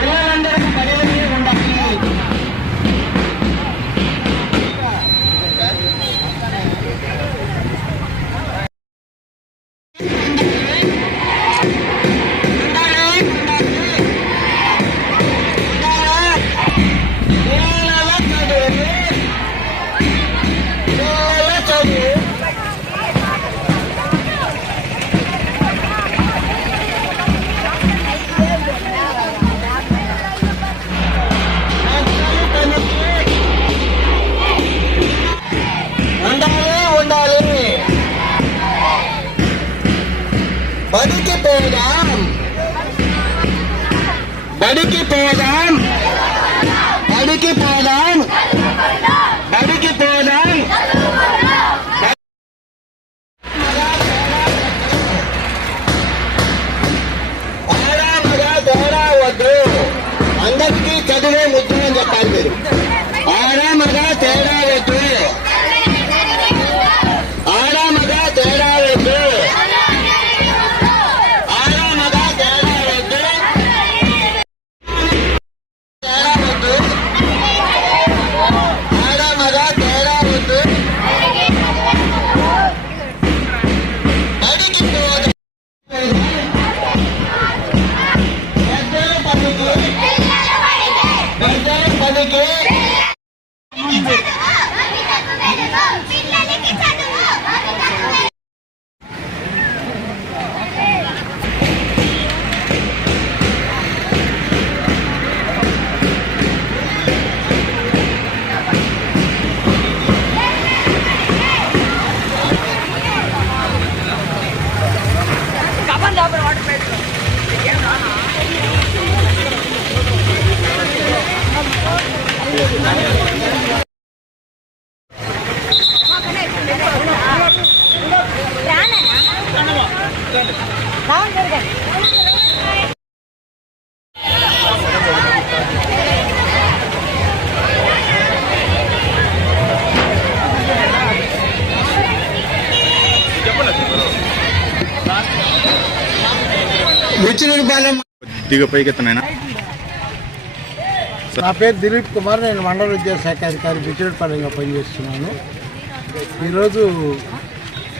పిల్లలందరికీ పనిలోనే ఉండాలి. బడికి పోదాం, బడికి పోదాం, బడికి పోదాం, బడికి పోదాం. ఆడా మగా తేడా వద్దు, అందరికీ చదివే ముద్దు అని చెప్పాలి మీరు. ఆడా మగా తేడా వద్దు, ఆడా మగా తేడా వద్దు. నా పేరు దిలీప్ కుమార్. నేను మండల విద్యాశాఖ అధికారి బిచ్చిరెడ్డిపాలెంగా పనిచేస్తున్నాను. ఈరోజు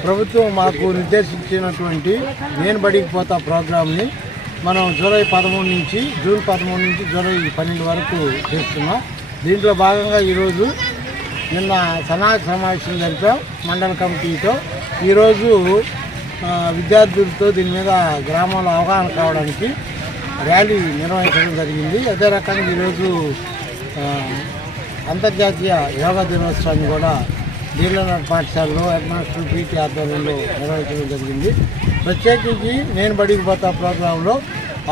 ప్రభుత్వం మాకు నిర్దేశించినటువంటి నేను బడికి పోతా ప్రోగ్రాంని మనం జూలై 13 నుంచి జూన్ 13 నుంచి జూలై 12 వరకు చేస్తున్నాం. దీంట్లో భాగంగా ఈరోజు నిన్న సన్నాహక సమావేశం జరిపాం మండల కమిటీతో. ఈరోజు విద్యార్థులతో దీని మీద గ్రామంలో అవగాహన కావడానికి ర్యాలీ నిర్వహించడం జరిగింది. అదే రకంగా ఈరోజు అంతర్జాతీయ యోగా దినోత్సవాన్ని కూడా డీలర్నట్ పాఠశాలలో హెడ్ మాస్టర్ ప్రీతి ఆధ్వర్యంలో నిర్వహించడం జరిగింది. ప్రత్యేకించి నేను బడికి పోతా ప్రోగ్రాంలో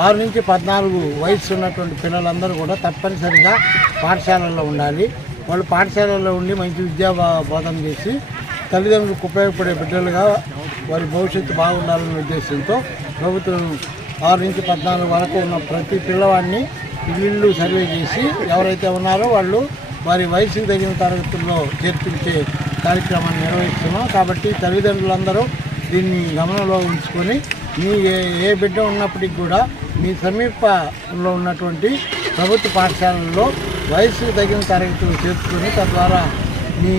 6 నుంచి 14 వయసు ఉన్నటువంటి పిల్లలందరూ కూడా తప్పనిసరిగా పాఠశాలల్లో ఉండాలి. వాళ్ళు పాఠశాలల్లో ఉండి మంచి విద్యా బోధన చేసి తల్లిదండ్రులకు ఉపయోగపడే బిడ్డలుగా వారి భవిష్యత్తు బాగుండాలనే ఉద్దేశంతో ప్రభుత్వం 6 నుంచి 14 వరకు ఉన్న ప్రతి పిల్లవాడిని ఇల్లు సర్వే చేసి ఎవరైతే ఉన్నారో వాళ్ళు వారి వయసుకు తగిన తరగతుల్లో చేర్పించే కార్యక్రమాన్ని నిర్వహిస్తున్నాం. కాబట్టి తల్లిదండ్రులందరూ దీన్ని గమనంలో ఉంచుకొని మీ ఏ బిడ్డ ఉన్నప్పటికీ కూడా మీ సమీపంలో ఉన్నటువంటి ప్రభుత్వ పాఠశాలల్లో వయసుకు తగిన తరగతులు చేర్చుకొని తద్వారా మీ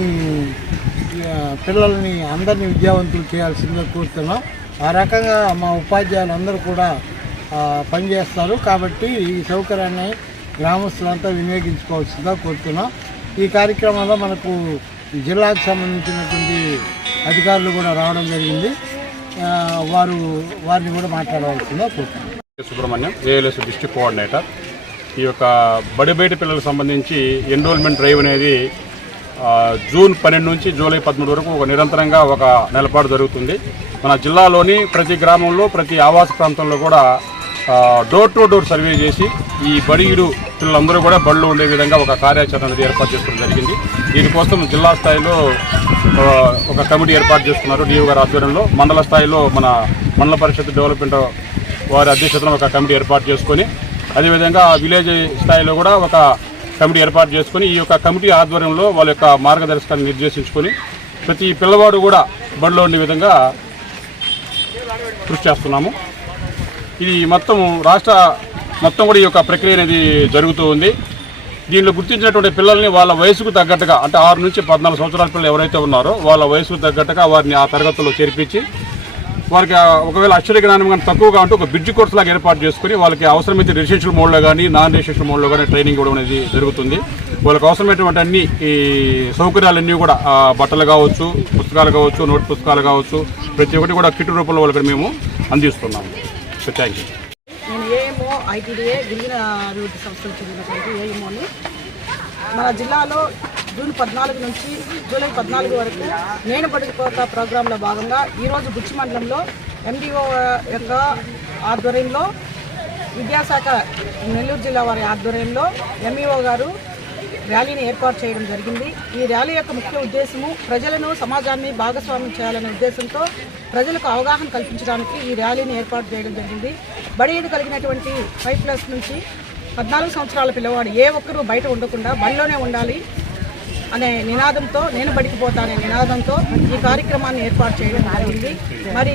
పిల్లల్ని అందరినీ విద్యావంతులు చేయాల్సిందిగా కోరుతున్నాం. ఆ రకంగా మా ఉపాధ్యాయులందరూ కూడా పనిచేస్తారు. కాబట్టి ఈ సౌకర్యాన్ని గ్రామస్తులంతా వినియోగించుకోవాల్సిందిగా కోరుతున్నాం. ఈ కార్యక్రమంలో మనకు జిల్లాకు సంబంధించినటువంటి అధికారులు కూడా రావడం జరిగింది. వారిని కూడా మాట్లాడవలసిందిగా కోరుతున్నాం. Subrahmanyam, ALS district coordinator. ఈ యొక్క బడి బయట పిల్లలకు సంబంధించి ఎన్రోల్మెంట్ డ్రైవ్ అనేది జూన్ 12 నుంచి జూలై 13 వరకు నిరంతరంగా ఒక నెలపాటు జరుగుతుంది. మన జిల్లాలోని ప్రతి గ్రామంలో ప్రతి ఆవాస ప్రాంతంలో కూడా డోర్ టు డోర్ సర్వే చేసి ఈ బడియుడు పిల్లలందరూ కూడా బడిలో ఉండే విధంగా ఒక కార్యాచరణ అనేది ఏర్పాటు చేసుకోవడం జరిగింది. దీనికోసం జిల్లా స్థాయిలో ఒక కమిటీ ఏర్పాటు చేసుకున్నారు డిఓ గారి ఆధ్వర్యంలో. మండల స్థాయిలో మన మండల పరిషత్ డెవలప్మెంట్ వారి అధ్యక్షతన ఒక కమిటీ ఏర్పాటు చేసుకొని, అదేవిధంగా విలేజ్ స్థాయిలో కూడా ఒక కమిటీ ఏర్పాటు చేసుకొని ఈ యొక్క కమిటీ ఆధ్వర్యంలో వాళ్ళ యొక్క మార్గదర్శకాన్ని నిర్దేశించుకొని ప్రతి పిల్లవాడు కూడా బడిలో ఉండే విధంగా కృషి చేస్తున్నాము. ఇది మొత్తం మొత్తం కూడా ఈ యొక్క ప్రక్రియ అనేది జరుగుతూ ఉంది. దీనిలో గుర్తించినటువంటి పిల్లల్ని వాళ్ళ వయసుకు తగ్గట్టుగా, అంటే 6 నుంచి 14 సంవత్సరాల పిల్లలు ఎవరైతే ఉన్నారో వాళ్ళ వయసుకు తగ్గట్టుగా వారిని ఆ తరగతుల్లో చేర్పించి వారికి ఒకవేళ అక్షర జ్ఞానం కానీ తక్కువగా ఉంటే ఒక బ్రిడ్జ్ కోర్స్ లాగా ఏర్పాటు చేసుకుని వాళ్ళకి అవసరమైతే రెసిడెన్షియల్ మోడ్లో కానీ నాన్ రెసిడెన్షియల్ మోడ్లో కానీ ట్రైనింగ్ ఇవ్వడం అనేది జరుగుతుంది. వాళ్ళకి అవసరమైనటువంటి అన్ని ఈ సౌకర్యాలన్నీ కూడా బట్టలు కావచ్చు, పుస్తకాలు కావచ్చు, నోట్ పుస్తకాలు కావచ్చు, ప్రతి ఒక్కటి కూడా కిట్ రూపంలో వాళ్ళకి మేము అందిస్తున్నాము. So thank you. నేను ఏఎంఓ ఐటీడీఏ గిరిజన అభివృద్ధి సంస్థకు చెందినటువంటి ఏఎంఓని. మన జిల్లాలో జూన్ 14 నుంచి జూలై 14 వరకు నేను బడిపోతా ప్రోగ్రాంలో భాగంగా ఈరోజు బుచ్చి మండలంలో ఎండిఓ యొక్క ఆధ్వర్యంలో, విద్యాశాఖ నెల్లూరు జిల్లా వారి ఆధ్వర్యంలో ఎంఈఓ గారు ర్యాలీని ఏర్పాటు చేయడం జరిగింది. ఈ ర్యాలీ యొక్క ముఖ్య ఉద్దేశము ప్రజలను, సమాజాన్ని భాగస్వామ్యం చేయాలనే ఉద్దేశంతో ప్రజలకు అవగాహన కల్పించడానికి ఈ ర్యాలీని ఏర్పాటు చేయడం జరిగింది. బడి కలిగినటువంటి 5+ నుంచి 14 సంవత్సరాల పిల్లవాడు ఏ ఒక్కరూ బయట ఉండకుండా బడిలోనే ఉండాలి అనే నినాదంతో, నేను బడికి పోతానే నినాదంతో ఈ కార్యక్రమాన్ని ఏర్పాటు చేయడం జరిగింది. మరి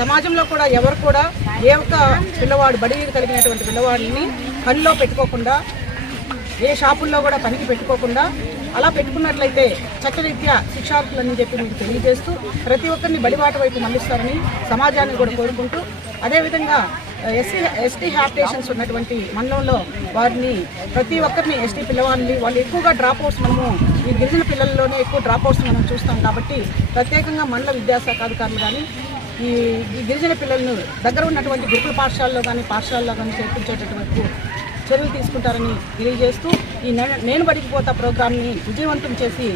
సమాజంలో కూడా ఎవరు కూడా ఏ ఒక్క పిల్లవాడు బడి కలిగినటువంటి పిల్లవాడిని పనిలో పెట్టుకోకుండా, ఏ షాపుల్లో కూడా పనికి పెట్టుకోకుండా, అలా పెట్టుకున్నట్లయితే చట్టరీత్యా శిక్షార్హులని చెప్పి మీకు తెలియజేస్తూ ప్రతి ఒక్కరిని బడిబాట వైపు మళ్లిస్తారని సమాజాన్ని కూడా కోరుకుంటూ, అదేవిధంగా ఎస్టీ హ్యాబిటేషన్స్ ఉన్నటువంటి మండలంలో వారిని ప్రతి ఒక్కరిని ఎస్టీ పిల్లవాళ్ళని వాళ్ళు ఎక్కువగా డ్రాప్అవుట్స్ మనము ఈ గిరిజన పిల్లల్లోనే ఎక్కువ డ్రాప్అవుట్స్ మనం చూస్తాం కాబట్టి ప్రత్యేకంగా మండల విద్యాశాఖ అధికారులు కానీ ఈ గిరిజన పిల్లలను దగ్గర ఉన్నటువంటి గురుకుల పాఠశాలలో కానీ చేర్పించేటటువంటి చర్యలు తీసుకుంటారని తెలియజేస్తూ ఈ నేను బడికి పోతా ప్రోగ్రాంని విజయవంతం చేసి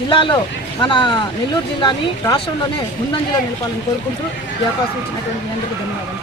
జిల్లాలో మన నెల్లూరు జిల్లాని రాష్ట్రంలోనే ముందంజలో నిలపాలని కోరుకుంటూ ఈ అవకాశం ఇచ్చినటువంటి మీ అందరికీ ధన్యవాదాలు.